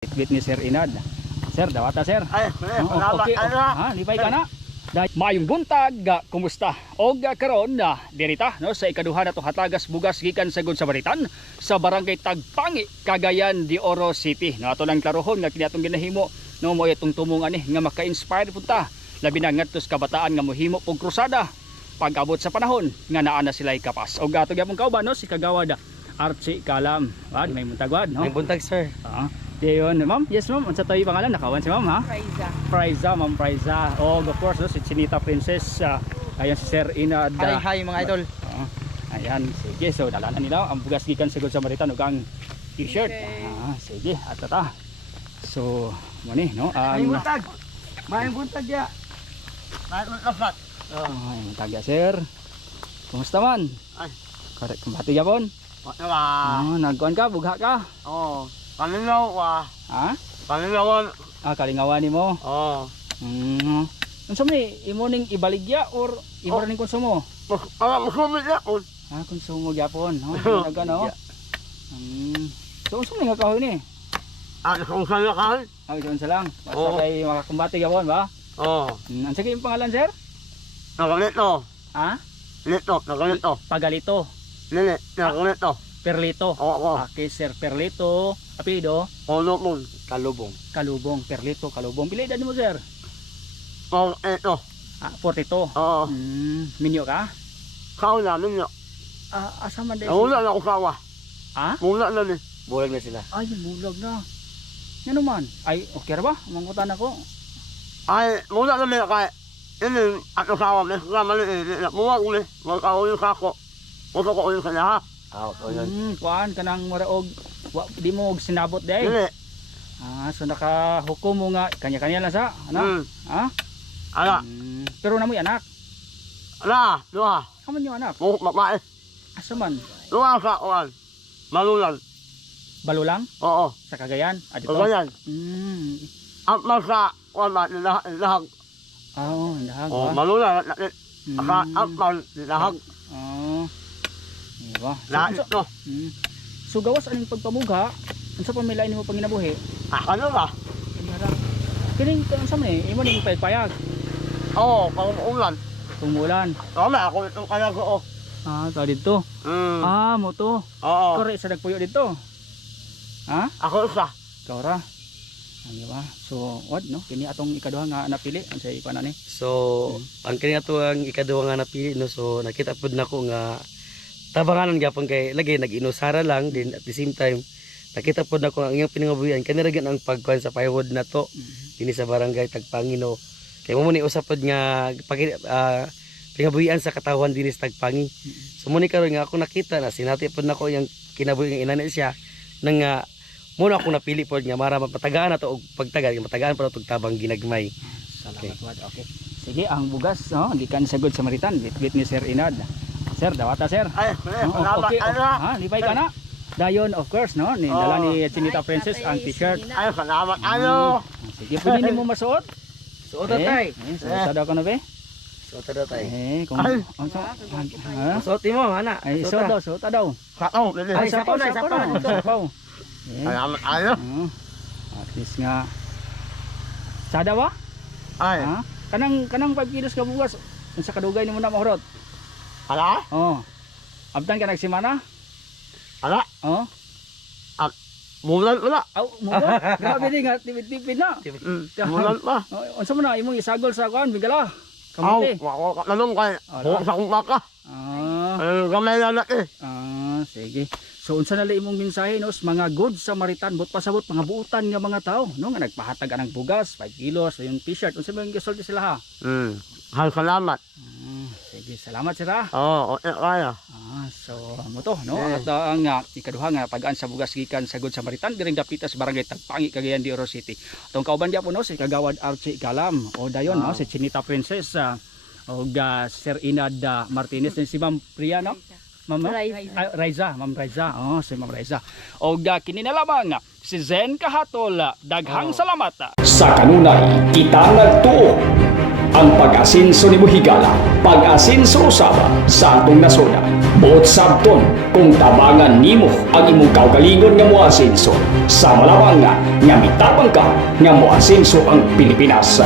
Bitbit ni Sir Inad. Sir, dawata sir. Ay, Okay. Ha, lipay ka na. Mayong buntag, kumusta? Og karon na dirita no sa ikaduha na to hatagas bugas gikan sagud sa Baritan sa barangay Tagpangi, Cagayan de Oro City. No ato lang klarohon nga kini atong ginahimo no mo itong tumungan ni nga maka-inspire punta. Labi na ngadto sa kabataan nga mohimo og krusada pag-abot sa panahon nga naa na sila kapas. Og ato gyapon kauban no si Kagawad Archie Calam. May buntagwad no. May buntag sir. Diyon, ma'am. Yes, ma'am. Unsa tayo pangalan? Nakawan si ma'am, ha? Fraiza, ma'am Fraiza. Oh, of course, no? Si Chinita Princess. Ayan si Sir Inad. Hi mga idol. Ayan, sige. So, dalanan nila. Ang bugas gikan sigod sa Maritan ug ang t-shirt. Sige, at tata. So, muni, no? may buntag. May buntag ya. May buntag. Ay, tagya, sir. Kumusta man? Ay. Korek, kumbati yapon. Nagkuhan ka, bugha ka. Oh, kalinaw wa. Ha? Kalinawan. Kalingawan nimo. Oh. Unsa may imo ning ibaligya or imo ning konsumo? Para masumit ya. Konsumo gyapon, no? Naga no. So unsa may nga kahoy ni? Kung saan na kan? Unsa lang. Basta kay makakumbati gyapon ba? Oh. Unsa kay imong pangalan, sir? Nagalito. Ha? Lito, nagalito. Pagalito, Lili, nagalito. Perlito. Oo. Okay, sir, Perlito. Apelyido? Olopon. Kalubong. Kalubong, Perlito, Kalubong. Pila edad mo, sir? Oh, ito. 42. Oo. Minyo ka? Kao namin yun. Asa man dahil? Mula na ako kawa. Ha? Mula na ni. Bulag na sila. Ay, bulag na. Yan naman. Ay, okay ra ba? Mangutan ako. Ay, mula na niya kaya. Ini, ako kawa. May kama ni. Mula ko ni. Magkaunin ka ako. Gusto ko ulit sa niya ha. O yun. Kuan kanang maraog di mo og sinabot day. Dili. So nakahukom mo nga kanya-kanya lang sa ano? Ha? Ala. Pero namoy anak. Ala, duha. Kaman yung anak? Babae. Asa man? Duha sa kuwan. Malulan. Balulang Oo. sa Cagayan. Dito. Ganyan. At masa kuwan ba nilahag. Nahag. Oh, malulan. Aka at mal nilahag. Diba? Lahat no. So gawas aning pagpamugha, unsa pa may lain mo panginabuhi? Ano ba? Kining unsa man imo ning payag. Oo, pang-ulan. Tumulan. Tama ako itong kaya ko. Ta dito. Mo to. Oo. Kore sa nagpuyo dito. Ha? Ako isa. Kora. Ano ba? So, what no? Kini atong ikaduha nga napili unsay panani? So, ang kanya to ang ikaduha nga napili no. So, nakita pud nako nga tabanganan gyapon kay lagi nag-inusara lang din at the same time nakita pud nako ang iyang pinangabuhian kaniragan ang pagkuan sa plywood na to dinhi sa barangay Tagpangi no. Kay mo ni usap pud nga pinangabuhian sa katawan dinhi sa Tagpangi. So mo ni karon nga ako nakita na sinati pud nako yang kinabuhi nga inana siya nang muna ako napili pod nga mara matagaan na to og pagtagal matagaan pa to tabang ginagmay. Salamat. Okay. Sige, ang bugas no, gikan sagod sa Maritan, bitbit ni Sir Inad. Sir, dawata sir. Ay, salamat. Okay. Lipay ka na. Dayon of course no, ni dala ni Chinita Princess ang t-shirt. Ay, salamat. Sige, pwede nimo masuot. Suot tay. Suot daw ko na be. Suot daw tay. Kung Suot mo ana. Ay, suot daw. Sakaw, Ay, sapaw. salamat. At least nga. Sada ba? Ay. Kanang 5 kilos ka bugas. Unsa kadugay nimo na mahurot? Ala? Abtan ka nagsimana? Ala? Mulan wala. Mulan? Grabe din nga, tipid na. Mulan pa. Unsa man na imong isagol sa kuan, bigala. Kamuti. Kamuti. Wako nanong kay. Sa kung baka. Gamay na laki. Sige. So unsa na imong mensahe no sa mga good Samaritan but pasabot mga buutan nga mga tao no nga nagpahatag anang bugas 5 kilos yung t-shirt unsa man gisulti sila ha? Salamat. Sige, salamat sira. Okay kaya. So mo to no at ang ikaduha nga pagaan sa bugas gikan sa good Samaritan diring dapita sa barangay Tagpangi, Cagayan de Oro City. Atong kauban dia po no si Kagawad Archie Calam o dayon no si Chinita Princess o Sir Inad Martinez and si Ma'am Priya no? Ma'am Raiza, Ma'am Raiza. Si Ma'am Raiza. O kini na lamang si Zen Kahatol. Daghang salamat. Sa kanunay kita nagtuo. ang pag-asinso ni Higala, pag-asinso usaba sa atong nasona. Buot sabton kung tabangan nimo ang imong kaugalingon nga moasinso, sa malawang nga mitapang ka nga moasinso ang Pilipinas.